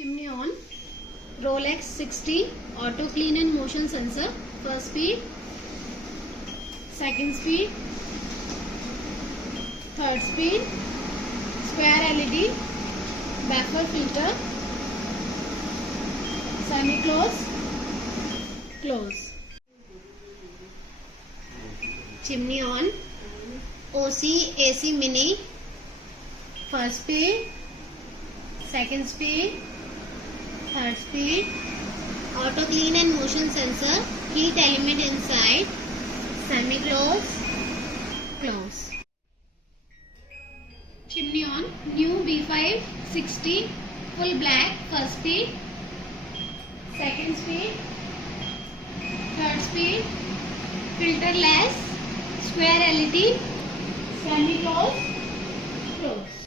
Chimney on. Rolex 60 auto clean and motion sensor. First speed, second speed, third speed, square LED, buffer filter, semi close, close. Chimney on. OC AC mini. First speed, second speed, third speed, auto clean and motion sensor, heat element inside, semi close, close. Chimney on. New B5 60 full black. First speed, second speed, third speed, filterless, square LED, semi close, close.